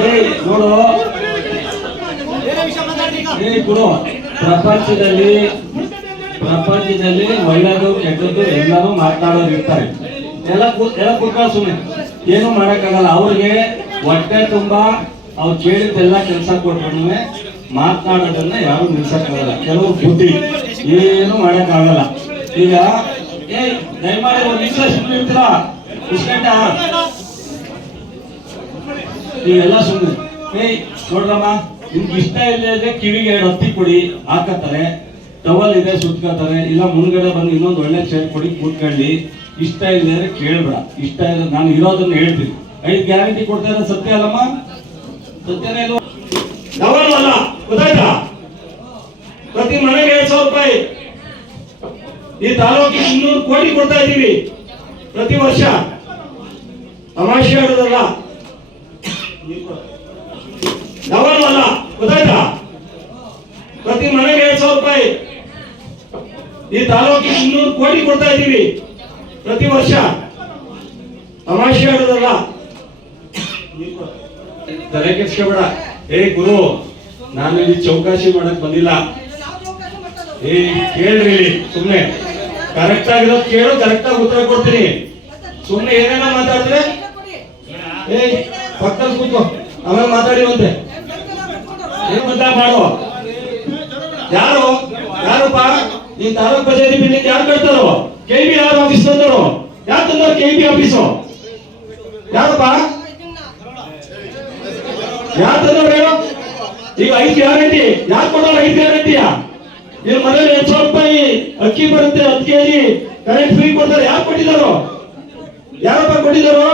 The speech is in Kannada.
ಏ, ನೋಡು. ಏ ಗುರು ಪ್ರಪಂಚದಲ್ಲಿ ಪ್ರಪಂಚದಲ್ಲಿ ಒಳ್ಳೆದು ಕೆಟ್ಟದ್ದು ಎಲ್ಲರೂ ಮಾತನಾಡೋರು ಇರ್ತಾರೆ ಎಲ್ಲ ಎಲ್ಲ ಕೂತ್ಕೊಂಡು ಸುಮ್ಮನೆ ಏನು ಮಾಡೋಕ್ಕಾಗಲ್ಲ. ಅವ್ರಿಗೆ ಹೊಟ್ಟೆ ತುಂಬಾ. ಅವ್ರು ಕೇಳಿದ್ದೆಲ್ಲ ಕೆಲಸ ಕೊಟ್ಟು ಮಾತನಾಡೋದನ್ನ ಯಾರು ನಿಲ್ಸಕ್ಕಾಗಲ್ಲ. ಕೆಲವು ಬುದ್ಧಿ. ಏನು ಮಾಡೋಕ್ಕಾಗಲ್ಲ. ಈಗ ಏ ದಯಮಾಡಿ ಒಂದು ನಿಮಿಷ ಸುಮ್ಮನೆ ಇರ್ತೀರಾ? ನೀವೆಲ್ಲ ಸುಮ್ಮನೆ ಏಯ್ ನೋಡ್ರಮ್ಮ, ನಿಮ್ಗೆ ಇಷ್ಟ ಇಲ್ಲ ಅಂದ್ರೆ ಕಿವಿಗೆ ಎರಡು ಹತ್ತಿ ಕೊಡಿ, ಹಾಕತ್ತಾರೆ. ಟವಲ್ ಇದೆ, ಸುತ್ಕೋತಾರೆ. ಇಲ್ಲ, ಮುಂದ್ಗಡೆ ಬಂದು ಇನ್ನೊಂದು ಒಳ್ಳೆ ಚೇರ್ ಕೊಡಿ, ಕೂತ್ಕೊಳ್ಳಿ. ಇಷ್ಟ ಇಲ್ಲ ಅಂದ್ರೆ ಕೇಳ್ಬೇಡ. ಇಷ್ಟ ಇಲ್ಲ ನಾನು ಇರೋದನ್ನ ಹೇಳ್ತೀನಿ. ಐದು ಗ್ಯಾರಂಟಿ ಕೊಡ್ತಾ ಇರೋ ಸತ್ಯ ಅಲ್ಲಮ್ಮ? ಸತ್ಯನೇ ಇಲ್ಲ ಅಲ್ಲ, ಗೊತ್ತಾಯ್ತಾ? ಪ್ರತಿ ಮನೆಗೆ ಎರಡ್ ಸಾವಿರ ರೂಪಾಯಿ. ಈ ತಾಲೂಕಿಗೆ ಇನ್ನೂರು ಕೋಟಿ ಕೊಡ್ತಾ ಇದ್ದೀವಿ ಪ್ರತಿ ವರ್ಷ. ತಮಾಷೆ ಆಡೋದಲ್ಲ ಯಾವಾಗಲೂ ಅಲ್ಲ ಗೊತ್ತಾಯ್ತಾ ಪ್ರತಿ ಮನೆಗೆ ಈ ತಾಲೂಕಿಗೆ ಇನ್ನೂರು ಕೋಟಿ ಕೊಡ್ತಾ ಇದ್ದೀವಿ ಪ್ರತಿ ವರ್ಷ. ತಮಾಷೆ ಆಡೋದಲ್ಲ. ತಲೆ ಕೆಡ್ಸ್ಕೊಬೇಡ. ಏ ಗುರು, ನಾನು ಇಲ್ಲಿ ಚೌಕಾಸಿ ಮಾಡಕ್ ಬಂದಿಲ್ಲ. ಏ, ಕೇಳ್ರಿ, ಸುಮ್ನೆ. ಕರೆಕ್ಟ್ ಆಗಿರೋದು ಕೇಳು ಕರೆಕ್ಟ್ ಆಗಿ ಉತ್ತರ ಕೊಡ್ತೀನಿ. ಸುಮ್ನೆ ಏನೇನ ಮಾತಾಡಿದ್ರೆ? ಏ, ಪಕ್ಕದಲ್ಲಿ ಕೂತ್ಕೋ. ಆಮೇಲೆ ಮಾತಾಡಿವಂತೆ ಏನ್ ಮಾಡು? ಯಾರು? ಯಾರಪ್ಪ ಈ ತಾಲೂಕ್ ಪಂಚಾಯತಿ ಬಿಲ್ಡಿಂಗ್ ಯಾರು ಕಟ್ತಾರೋ? ಕೆ ಬಿ ಆರ್ ಆಫೀಸ್ ತಂದರು? ಯಾರು ತಂದಾರ ಕೆ ಬಿ ಆಫೀಸು ಯಾರಪ್ಪ ಯಾರು ತಂದವ್ರು ಹೇಳು? ಈಗ ಐದು ಗ್ಯಾರಂಟಿ, ಯಾರು ಕೊಡೋರು ಐದು ಗ್ಯಾರಂಟಿಯಾ ನಿಮ್ ಮನೇಲಿ ಸಾವಿರ ರೂಪಾಯಿ ಅಕ್ಕಿ ಬರುತ್ತೆ ಕೆಜಿ ಕರೆಂಟ್ ಫ್ರೀ ಕೊಡ್ತಾರೆ, ಯಾರು ಕೊಟ್ಟಿದ್ದಾರೋ? ಯಾರಪ್ಪ ಕೊಟ್ಟಿದ್ದಾರೋ?